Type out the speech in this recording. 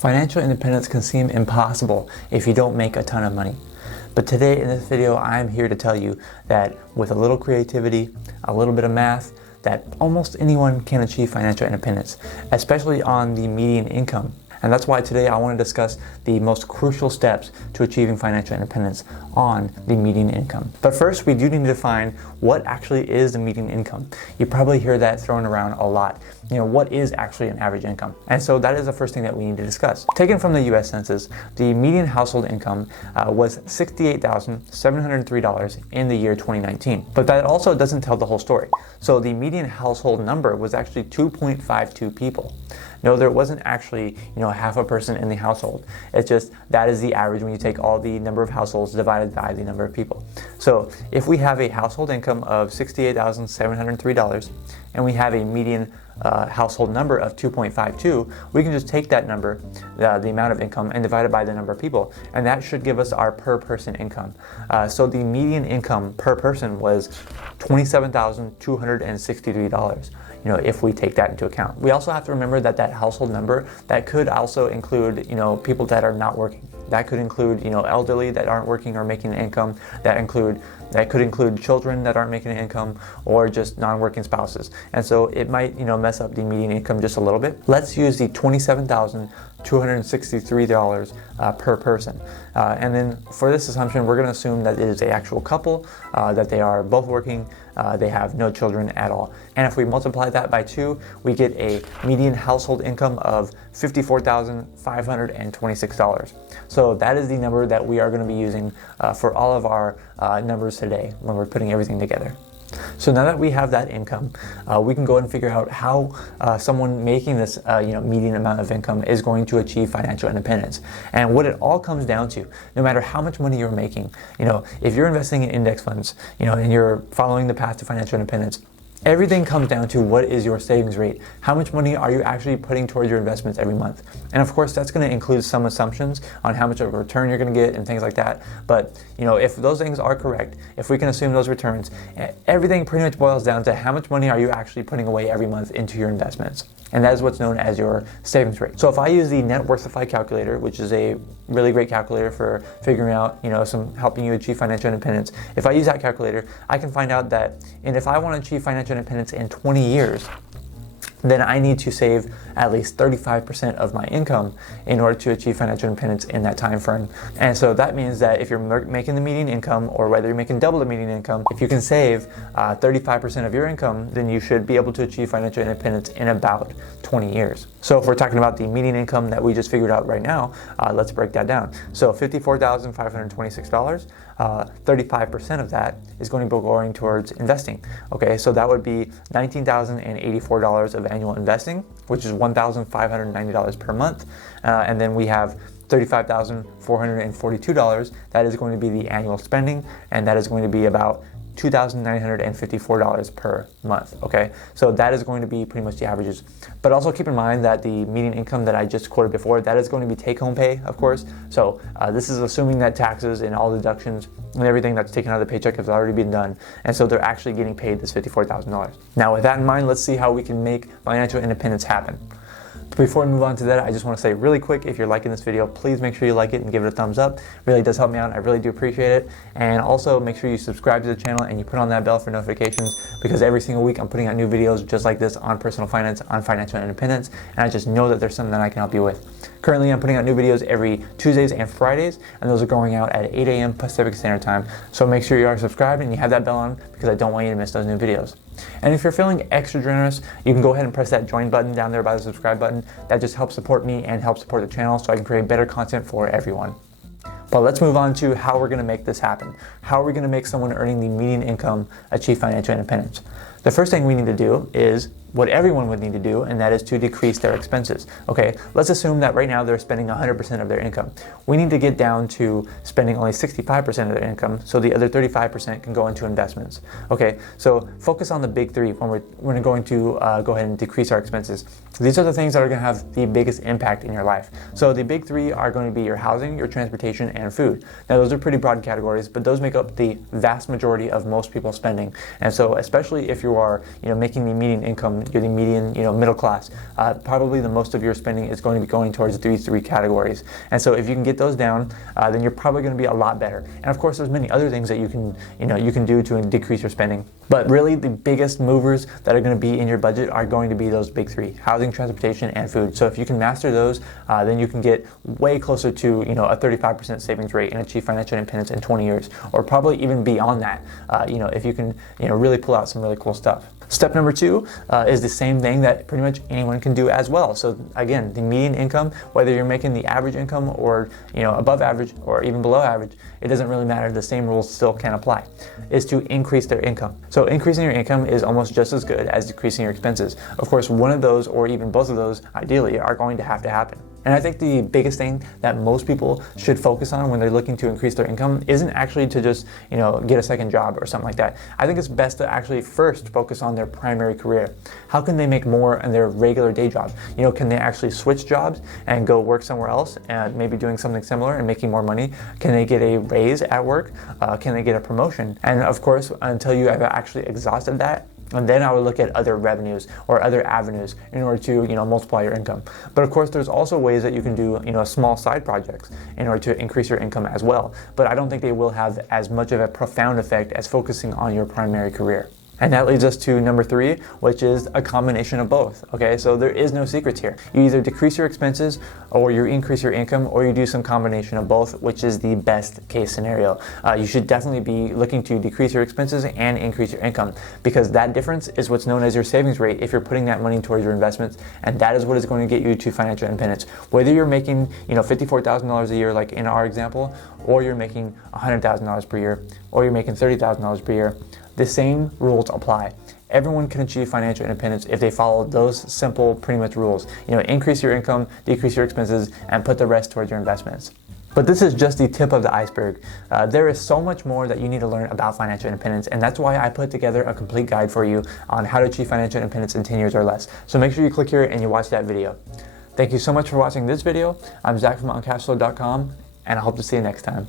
Financial independence can seem impossible if you don't make a ton of money. But today in this video, I'm here to tell you that with a little creativity, a little bit of math, that almost anyone can achieve financial independence, especially on the median income. And that's why today I want to discuss the most crucial steps to achieving financial independence on the median income. But first, we do need to define what actually is the median income. You probably hear that thrown around a lot. What is actually an average income? And so that is the first thing that we need to discuss. Taken from the US Census, the median household income was $68,703 in the year 2019. But that also doesn't tell the whole story. So the median household number was actually 2.52 people. No, there wasn't actually, half a person in the household. It's just that is the average when you take all the number of households divided by the number of people. So if we have a household income of $68,703 and we have a median household number of 2.52, we can just take that number, the amount of income, and divide it by the number of people, and that should give us our per person income. So the median income per person was $27,263. If we take that into account. We also have to remember that household number, that could also include, people that are not working. That could include, elderly that aren't working or making an income. That could include children that aren't making an income, or just non-working spouses. And so it might, mess up the median income just a little bit. Let's use the $27,263 per person. And then for this assumption, we're going to assume that it is an actual couple, that they are both working, they have no children at all. And if we multiply that by 2, we get a median household income of $54,526. So that is the number that we are going to be using for all of our numbers today when we're putting everything together. So now that we have that income, we can go and figure out how someone making this median amount of income is going to achieve financial independence. And what it all comes down to, no matter how much money you're making, if you're investing in index funds, and you're following the path to financial independence, everything comes down to what is your savings rate. How much money are you actually putting towards your investments every month? And of course, that's going to include some assumptions on how much of a return you're going to get and things like that. But, if those things are correct, if we can assume those returns, everything pretty much boils down to how much money are you actually putting away every month into your investments. And that is what's known as your savings rate. So if I use the Net Worthify calculator, which is a really great calculator for figuring out, helping you achieve financial independence. If I use that calculator, I can find out that, and if I want to achieve financial independence in 20 years, then I need to save at least 35% of my income in order to achieve financial independence in that time frame. And so that means that if you're making the median income, or whether you're making double the median income, if you can save 35% of your income, then you should be able to achieve financial independence in about 20 years. So if we're talking about the median income that we just figured out right now, let's break that down. So $54,526, 35% of that is going to be going towards investing. Okay, so that would be $19,084 of annual investing, which is $1,590 per month. And then we have $35,442. That is going to be the annual spending, and that is going to be about $2,954 per month, okay? So that is going to be pretty much the averages. But also keep in mind that the median income that I just quoted before, that is going to be take-home pay, of course. So this is assuming that taxes and all deductions and everything that's taken out of the paycheck has already been done. And so they're actually getting paid this $54,000. Now with that in mind, let's see how we can make financial independence happen. Before we move on to that, I just want to say really quick, if you're liking this video, please make sure you like it and give it a thumbs up. It really does help me out. I really do appreciate it. And also make sure you subscribe to the channel and you put on that bell for notifications, because every single week I'm putting out new videos just like this on personal finance, on financial independence, and I just know that there's something that I can help you with. Currently, I'm putting out new videos every Tuesdays and Fridays, and those are going out at 8 a.m. Pacific Standard Time. So make sure you are subscribed and you have that bell on, because I don't want you to miss those new videos. And if you're feeling extra generous, you can go ahead and press that join button down there by the subscribe button. That just helps support me and helps support the channel so I can create better content for everyone. But let's move on to how we're going to make this happen. How are we going to make someone earning the median income achieve financial independence? The first thing we need to do is what everyone would need to do, and that is to decrease their expenses. Okay, let's assume that right now they're spending 100% of their income. We need to get down to spending only 65% of their income, so the other 35% can go into investments. Okay, so focus on the big 3 when we're going to go ahead and decrease our expenses. These are the things that are going to have the biggest impact in your life. So the big 3 are going to be your housing, your transportation, and food. Now those are pretty broad categories, but those make up the vast majority of most people's spending. And so especially if you are making the median income you're the median, middle class, probably the most of your spending is going to be going towards these three categories. And so if you can get those down, then you're probably going to be a lot better. And of course, there's many other things that you can do to decrease your spending. But really, the biggest movers that are going to be in your budget are going to be those big three: housing, transportation, and food. So if you can master those, then you can get way closer to a 35% savings rate and achieve financial independence in 20 years, or probably even beyond that. If you can really pull out some really cool stuff. Step number 2 is the same thing that pretty much anyone can do as well. So again, the median income, whether you're making the average income or above average or even below average, it doesn't really matter. The same rules still can apply, is to increase their income. So increasing your income is almost just as good as decreasing your expenses. Of course, one of those or even both of those ideally are going to have to happen. And I think the biggest thing that most people should focus on when they're looking to increase their income isn't actually to just, get a second job or something like that. I think it's best to actually first focus on their primary career. How can they make more in their regular day job? Can they actually switch jobs and go work somewhere else and maybe doing something similar and making more money? Can they get a raise at work? Can they get a promotion? And of course, until you have actually exhausted that, and then I would look at other revenues or other avenues in order to, multiply your income. But of course, there's also ways that you can do, small side projects in order to increase your income as well. But I don't think they will have as much of a profound effect as focusing on your primary career. And that leads us to number 3, which is a combination of both. Okay, so there is no secrets here. You either decrease your expenses or you increase your income, or you do some combination of both, which is the best case scenario. You should definitely be looking to decrease your expenses and increase your income, because that difference is what's known as your savings rate if you're putting that money towards your investments, and that is what is going to get you to financial independence. Whether you're making $54,000 a year like in our example, or you're making $100,000 per year, or you're making $30,000 per year, the same rules apply. Everyone can achieve financial independence if they follow those simple, pretty much rules. Increase your income, decrease your expenses, and put the rest towards your investments. But this is just the tip of the iceberg. There is so much more that you need to learn about financial independence, and that's why I put together a complete guide for you on how to achieve financial independence in 10 years or less. So make sure you click here and you watch that video. Thank you so much for watching this video. I'm Zach from OnCashflow.com, and I hope to see you next time.